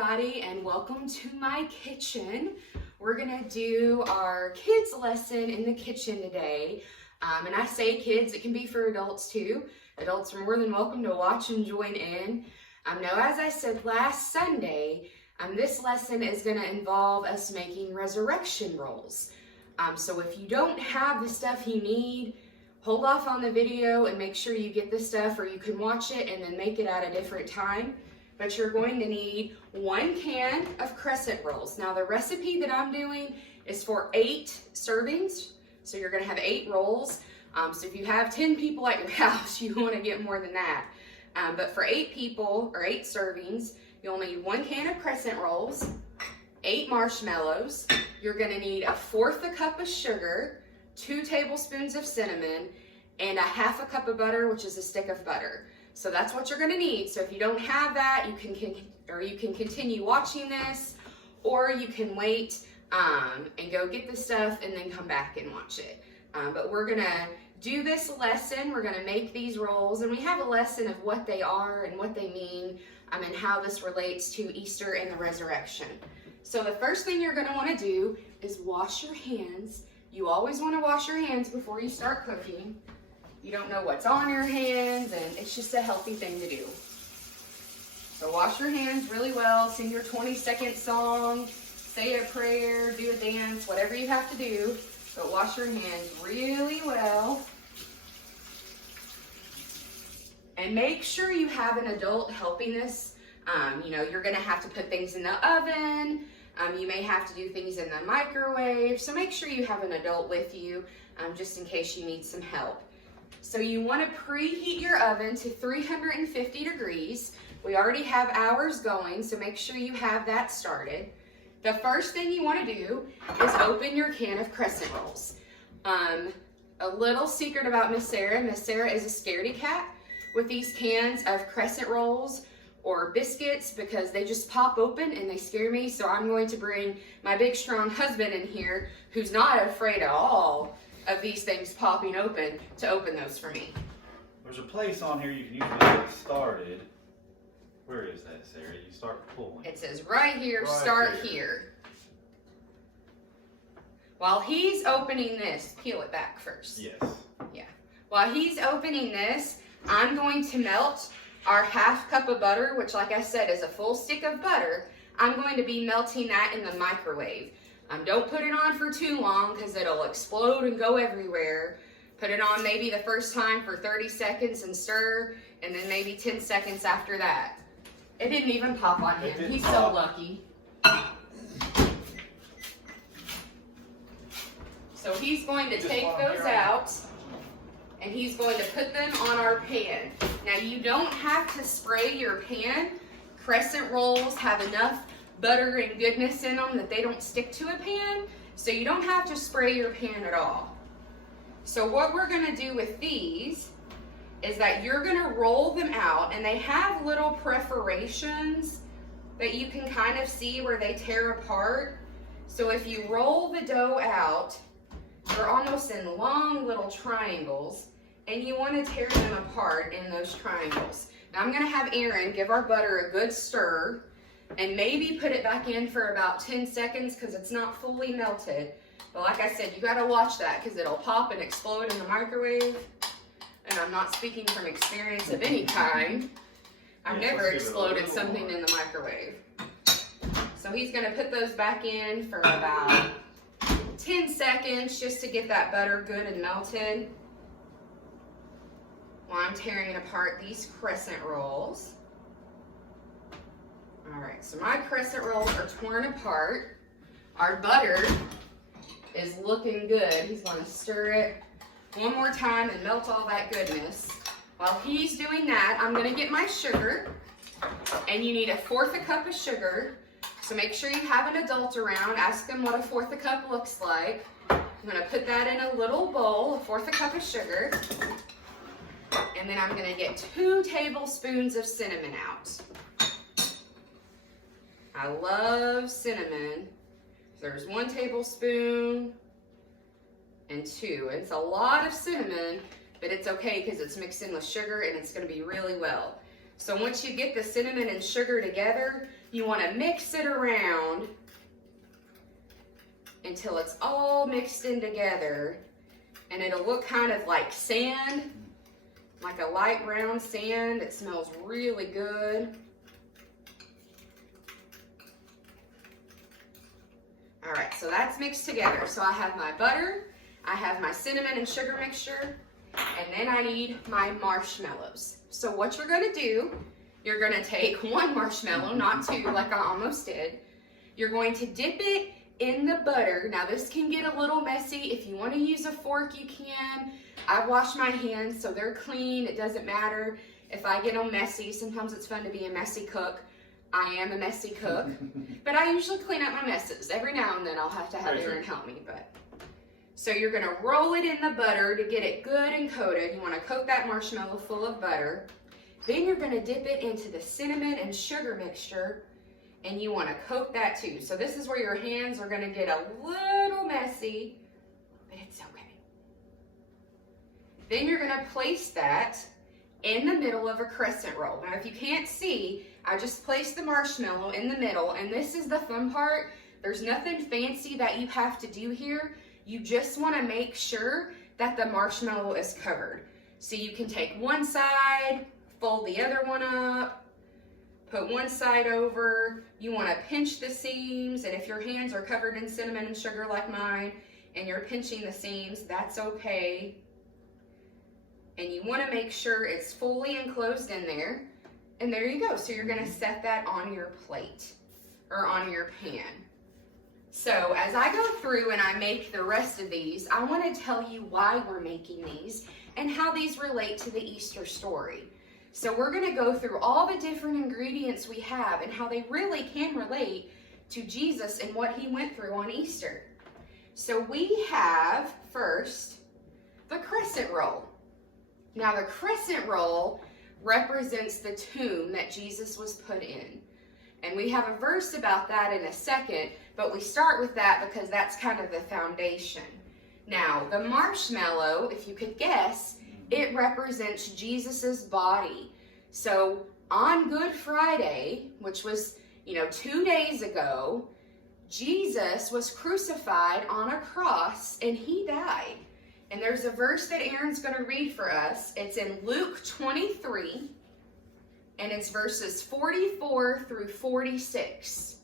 everybody, and welcome to my kitchen. We're gonna do our kids lesson in the kitchen today. And I say kids, it can be for adults too. Adults are more than welcome to watch and join in. Now, as I said last Sunday, this lesson is gonna involve us making resurrection rolls. So if you don't have the stuff you need, hold off on the video and make sure you get the stuff, or you can watch it and then make it at a different time. But you're going to need 1 can of crescent rolls. Now the recipe that I'm doing is for 8 servings. So you're gonna have 8 rolls. So if you have 10 people at your house, you wanna get more than that. But for 8 people, or 8 servings, you'll need 1 can of crescent rolls, 8 marshmallows. You're gonna need 1/4 cup of sugar, 2 tablespoons of cinnamon, and 1/2 cup of butter, which is a stick of butter. So that's what you're gonna need. So if you don't have that, you can continue watching this, or you can wait and go get the stuff and then come back and watch it. But we're gonna do this lesson. We're gonna make these rolls, and we have a lesson of what they are and what they mean, and how this relates to Easter and the resurrection. So the first thing you're gonna wanna do is wash your hands. You always wanna wash your hands before you start cooking. You don't know what's on your hands, and it's just a healthy thing to do. So wash your hands really well, sing your 20-second song, say a prayer, do a dance, whatever you have to do, but wash your hands really well. And make sure you have an adult helping this. You're gonna have to put things in the oven. You may have to do things in the microwave, so make sure you have an adult with you, just in case you need some help. So you want to preheat your oven to 350 degrees. We already have ours going, so make sure you have that started. The first thing you want to do is open your can of crescent rolls. A little secret about Miss Sarah. Miss Sarah is a scaredy cat with these cans of crescent rolls or biscuits, because they just pop open and they scare me. So I'm going to bring my big strong husband in here, who's not afraid at all of these things popping open, to open those for me. There's a place on here you can usually get started. Where is that, Sarah? You start pulling. It says right here, start here. While he's opening this, peel it back first. Yes. Yeah. While he's opening this, I'm going to melt our 1/2 cup of butter, which, like I said, is a full stick of butter. I'm going to be melting that in the microwave. Don't put it on for too long, because it'll explode and go everywhere. Put it on maybe the first time for 30 seconds and stir, and then maybe 10 seconds after that. It didn't even pop on him. He's so lucky. So he's going to take those out, and he's going to put them on our pan. Now, you don't have to spray your pan. Crescent rolls have enough butter and goodness in them that they don't stick to a pan, so you don't have to spray your pan at all. So what we're gonna do with these is that you're gonna roll them out, and they have little perforations that you can kind of see where they tear apart. So if you roll the dough out, they're almost in long little triangles, and you want to tear them apart in those triangles. Now I'm gonna have Aaron give our butter a good stir, and maybe put it back in for about 10 seconds, because it's not fully melted. But like I said, you gotta watch that, because it'll pop and explode in the microwave. And I'm not speaking from experience of any kind. I've never exploded something in the microwave. So he's gonna put those back in for about 10 seconds, just to get that butter good and melted, while I'm tearing apart these crescent rolls. All right, so my crescent rolls are torn apart. Our butter is looking good. He's gonna stir it one more time and melt all that goodness. While he's doing that, I'm gonna get my sugar, and you need 1/4 cup of sugar. So make sure you have an adult around. Ask them what 1/4 cup looks like. I'm gonna put that in a little bowl, 1/4 cup of sugar. And then I'm gonna get 2 tablespoons of cinnamon out. I love cinnamon. There's 1 tablespoon and 2. It's a lot of cinnamon, but it's okay, because it's mixed in with sugar, and it's gonna be really well. So once you get the cinnamon and sugar together, You want to mix it around until it's all mixed in together, and it'll look kind of like sand, like a light brown sand. It smells really good. All right, so that's mixed together. So I have my butter, I have my cinnamon and sugar mixture, and then I need my marshmallows. So what you're gonna do, you're gonna take one marshmallow, not two like I almost did. You're going to dip it in the butter. Now this can get a little messy. If you wanna use a fork, you can. I've washed my hands, so they're clean. It doesn't matter if I get them messy. Sometimes it's fun to be a messy cook. I am a messy cook, but I usually clean up my messes. Every now and then I'll have to have Aaron help me. So you're gonna roll it in the butter to get it good and coated. You wanna coat that marshmallow full of butter. Then you're gonna dip it into the cinnamon and sugar mixture, and you wanna coat that too. So this is where your hands are gonna get a little messy, but it's okay. Then you're gonna place that in the middle of a crescent roll. Now if you can't see, I just placed the marshmallow in the middle, and this is the fun part. There's nothing fancy that you have to do here. You just want to make sure that the marshmallow is covered. So you can take one side, fold the other one up, put one side over. You want to pinch the seams, and if your hands are covered in cinnamon and sugar like mine, and you're pinching the seams, that's okay. And you want to make sure it's fully enclosed in there. And there you go. So you're going to set that on your plate or on your pan. So as I go through and I make the rest of these, I want to tell you why we're making these and how these relate to the Easter story. So we're going to go through all the different ingredients we have and how they really can relate to Jesus and what he went through on Easter. So we have first the crescent roll. Now the crescent roll represents the tomb that Jesus was put in. And we have a verse about that in a second, but we start with that because that's kind of the foundation. Now, the marshmallow, if you could guess, it represents Jesus's body. So on Good Friday, which was, 2 days ago, Jesus was crucified on a cross and he died. And there's a verse that Aaron's going to read for us. It's in Luke 23, and it's verses 44 through 46.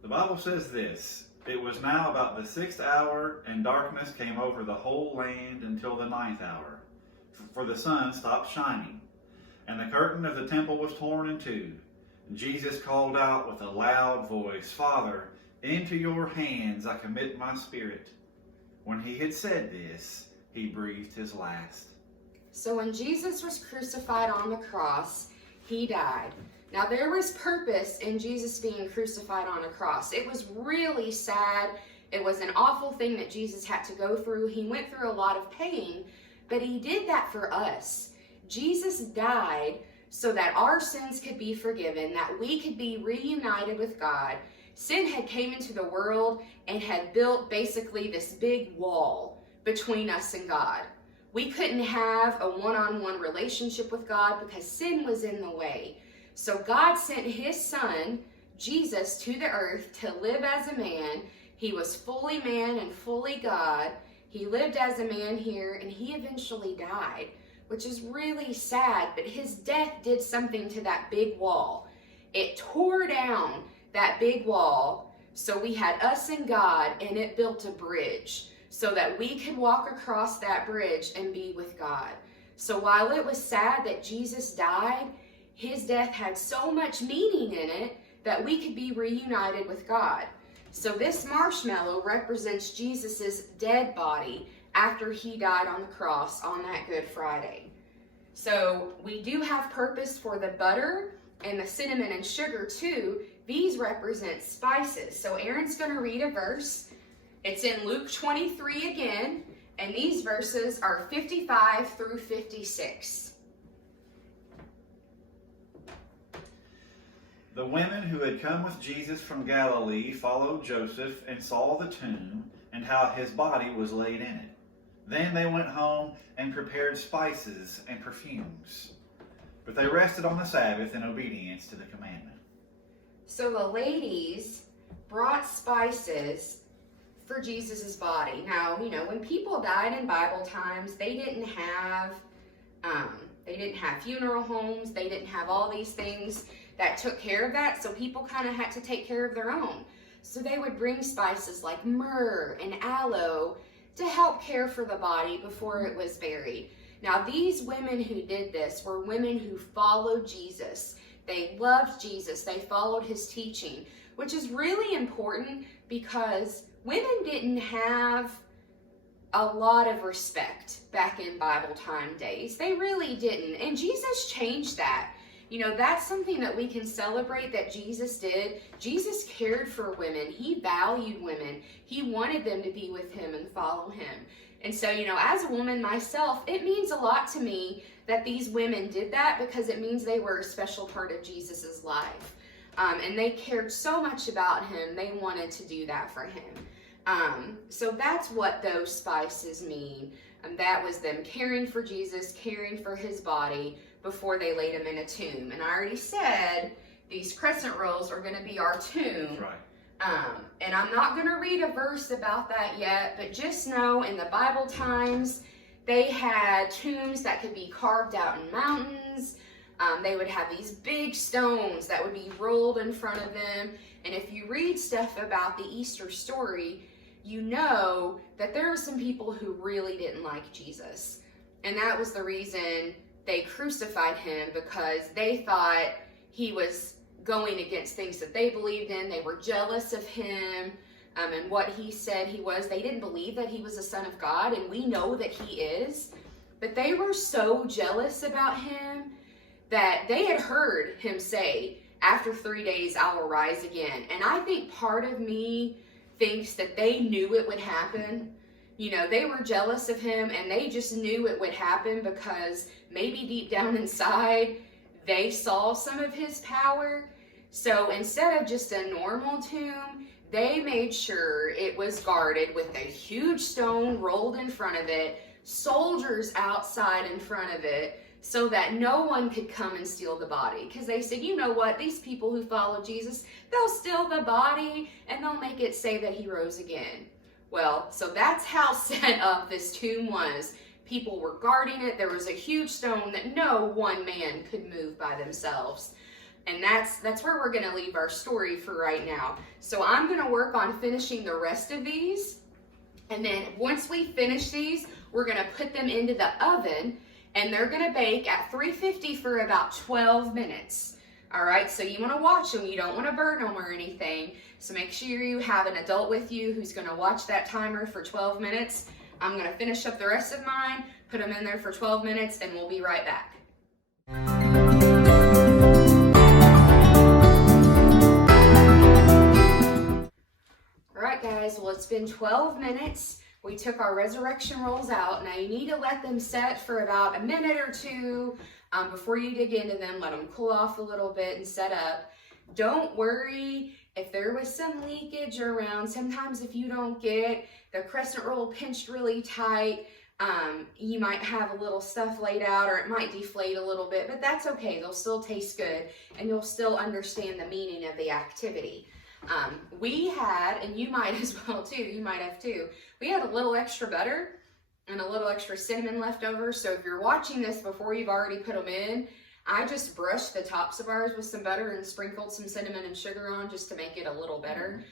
The Bible says this: "It was now about the 6th hour, and darkness came over the whole land until the 9th hour, for the sun stopped shining. And the curtain of the temple was torn in two. Jesus called out with a loud voice, 'Father, into your hands I commit my spirit.' When he had said this, he breathed his last." So when Jesus was crucified on the cross, he died. Now there was purpose in Jesus being crucified on a cross. It was really sad. It was an awful thing that Jesus had to go through. He went through a lot of pain, but he did that for us. Jesus died so that our sins could be forgiven, that we could be reunited with God. Sin had came into the world and had built basically this big wall between us and God. We couldn't have a one-on-one relationship with God because sin was in the way. So God sent his son, Jesus, to the earth to live as a man. He was fully man and fully God. He lived as a man here, and he eventually died, which is really sad, but his death did something to that big wall. It tore down that big wall, so we had us and God, and it built a bridge so that we could walk across that bridge and be with God. So while it was sad that Jesus died, his death had so much meaning in it that we could be reunited with God. So this marshmallow represents Jesus's dead body after he died on the cross on that Good Friday. So we do have purpose for the butter and the cinnamon and sugar too. These represent spices. So Aaron's going to read a verse. It's in Luke 23 again, and these verses are 55 through 56. The women who had come with Jesus from Galilee followed Joseph and saw the tomb and how his body was laid in it. Then they went home and prepared spices and perfumes. but they rested on the Sabbath in obedience to the commandment. So the ladies brought spices for Jesus' body. Now, when people died in Bible times, they didn't have funeral homes. They didn't have all these things that took care of that. So people kind of had to take care of their own. So they would bring spices like myrrh and aloe to help care for the body before it was buried. Now, these women who did this were women who followed Jesus. They loved Jesus. They followed his teaching, which is really important because women didn't have a lot of respect back in Bible time days. They really didn't. And Jesus changed that. That's something that we can celebrate that Jesus did. Jesus cared for women. He valued women. He wanted them to be with him and follow him. And so, as a woman myself, it means a lot to me that these women did that because it means they were a special part of Jesus's life. And they cared so much about him, they wanted to do that for him. So that's what those spices mean. That was them caring for Jesus, caring for his body before they laid him in a tomb. And I already said these crescent rolls are going to be our tomb. Right. And I'm not going to read a verse about that yet, but just know in the Bible times, they had tombs that could be carved out in mountains. They would have these big stones that would be rolled in front of them. And if you read stuff about the Easter story, you know that there are some people who really didn't like Jesus. And that was the reason they crucified him, because they thought he was going against things that they believed in. They were jealous of him and what he said he was. They didn't believe that he was the Son of God, and we know that he is. But they were so jealous about him that they had heard him say, after 3 days, I will rise again. And I think part of me thinks that they knew it would happen. They were jealous of him, and they just knew it would happen because maybe deep down inside, they saw some of his power. So instead of just a normal tomb, they made sure it was guarded with a huge stone rolled in front of it, soldiers outside in front of it, so that no one could come and steal the body. Because they said, you know what, these people who follow Jesus, they'll steal the body and they'll make it say that he rose again. Well, so that's how set up this tomb was. People were guarding it. There was a huge stone that no one man could move by themselves. And that's where we're going to leave our story for right now. So I'm going to work on finishing the rest of these. And then once we finish these, we're going to put them into the oven. And they're going to bake at 350 for about 12 minutes. All right, so you want to watch them. You don't want to burn them or anything. So make sure you have an adult with you who's going to watch that timer for 12 minutes. I'm going to finish up the rest of mine, put them in there for 12 minutes, and we'll be right back. All right, guys, well, it's been 12 minutes. We took our resurrection rolls out. Now you need to let them set for about a minute or two before you dig into them. Let them cool off a little bit and set up. Don't worry if there was some leakage around. Sometimes if you don't get the crescent roll pinched really tight, you might have a little stuff laid out, or it might deflate a little bit, but that's okay. They'll still taste good, and you'll still understand the meaning of the activity. We had, and you might as well too, you might have too, we had a little extra butter and a little extra cinnamon left over. So if you're watching this before you've already put them in, I just brushed the tops of ours with some butter and sprinkled some cinnamon and sugar on just to make it a little better.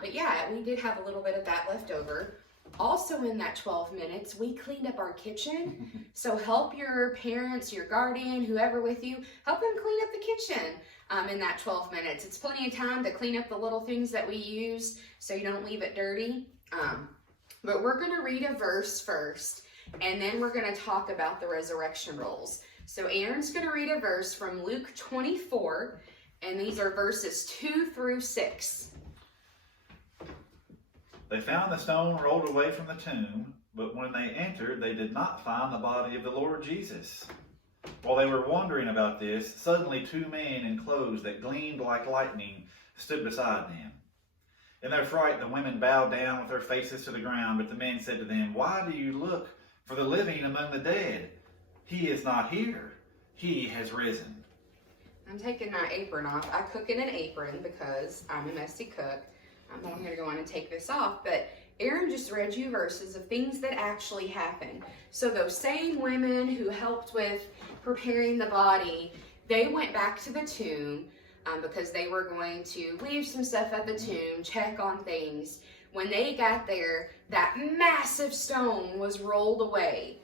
But yeah, we did have a little bit of that left over. Also in that 12 minutes, we cleaned up our kitchen. So help your parents, your guardian, whoever with you, help them clean up the kitchen in that 12 minutes. It's plenty of time to clean up the little things that we use so you don't leave it dirty. But we're going to read a verse first, and then we're going to talk about the resurrection rolls. So Aaron's going to read a verse from Luke 24, and these are verses 2 through 6. They found the stone rolled away from the tomb, but when they entered, they did not find the body of the Lord Jesus. While they were wondering about this, suddenly 2 men in clothes that gleamed like lightning stood beside them. In their fright, the women bowed down with their faces to the ground, but the men said to them, "Why do you look for the living among the dead? He is not here, He has risen. I'm taking my apron off. I cook in an apron because I'm a messy cook. I'm going to go on and take this off. But Aaron just read you verses of things that actually happened. So those same women who helped with preparing the body, they went back to the tomb because they were going to leave some stuff at the tomb, check on things. When they got there, that massive stone was rolled away.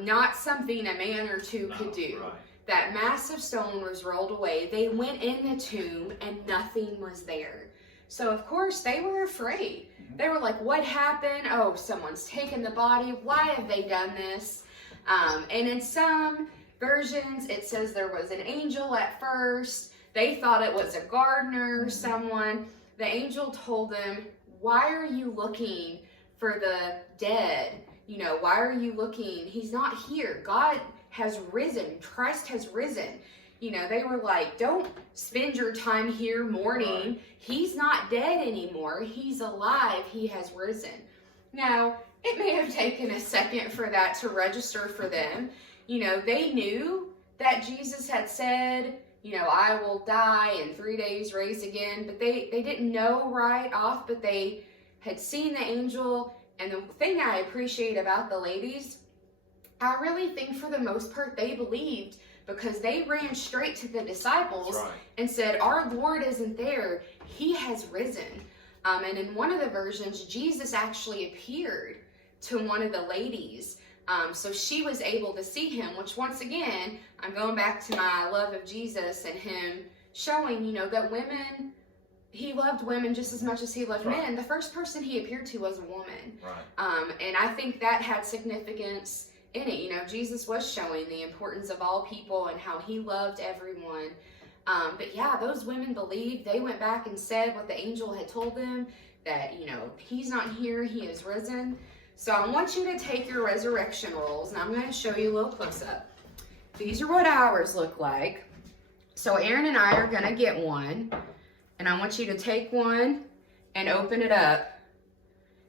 Not something a man or two could do. Right. That massive stone was rolled away. They went in the tomb and nothing was there. So of course they were afraid. They were like, what happened? Oh, someone's taken the body. Why have they done this? And in some versions, it says there was an angel at first. They thought it was a gardener or someone. The angel told them, why are you looking for the dead? You know, why are you looking? He's not here. God has risen. Christ has risen. You know, they were like, don't spend your time here mourning. Right. He's not dead anymore. He's alive. He has risen. Now, it may have taken a second for that to register for them. You know, they knew that Jesus had said, you know, I will die in 3 days, raise again. But they didn't know right off, but they had seen the angel. And the thing I appreciate about the ladies, I really think for the most part they believed, because they ran straight to the disciples and said, our Lord isn't there. He has risen. And in one of the versions, Jesus actually appeared to one of the ladies. So she was able to see him, which once again, I'm going back to my love of Jesus and him showing, you know, that women, he loved women just as much as he loved men. The first person he appeared to was a woman. And I think that had significance in it. You know, Jesus was showing the importance of all people and how he loved everyone. But yeah, those women believed. They went back and said what the angel had told them, that, you know, he's not here, he is risen. So I want you to take your resurrection rolls, and I'm going to show you a little close-up. These are what ours look like. So Aaron and I are going to get one, and I want you to take one and open it up.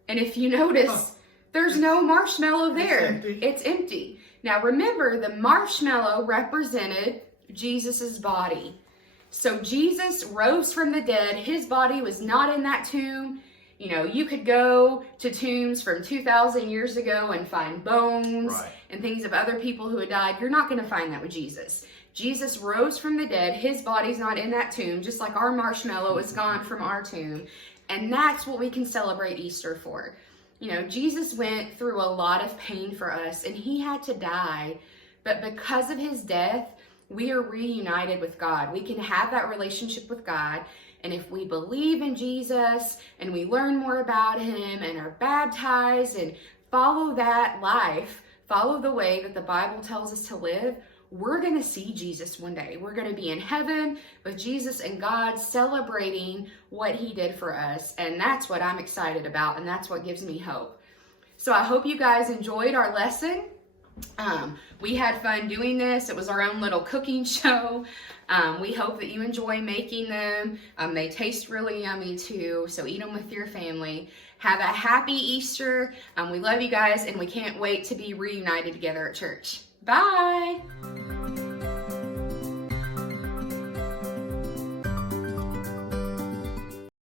And if you notice, there's no marshmallow there. It's empty. Now remember, the marshmallow represented Jesus's body. So Jesus rose from the dead. His body was not in that tomb. You know, you could go to tombs from 2,000 years ago and find bones and things of other people who had died. You're not going to find that with Jesus. Jesus rose from the dead. His body's not in that tomb, just like our marshmallow is gone from our tomb. And that's what we can celebrate Easter for. You know, Jesus went through a lot of pain for us, and he had to die. But because of his death, we are reunited with God. We can have that relationship with God. And if we believe in Jesus and we learn more about him and are baptized and follow that life, follow the way that the Bible tells us to live, we're going to see Jesus one day. We're going to be in heaven with Jesus and God, celebrating what he did for us. And that's what I'm excited about, and that's what gives me hope. So I hope you guys enjoyed our lesson. We had fun doing this. It was our own little cooking show. We hope that you enjoy making them. They taste really yummy too, so eat them with your family. Have a happy Easter. We love you guys, and we can't wait to be reunited together at church. Bye!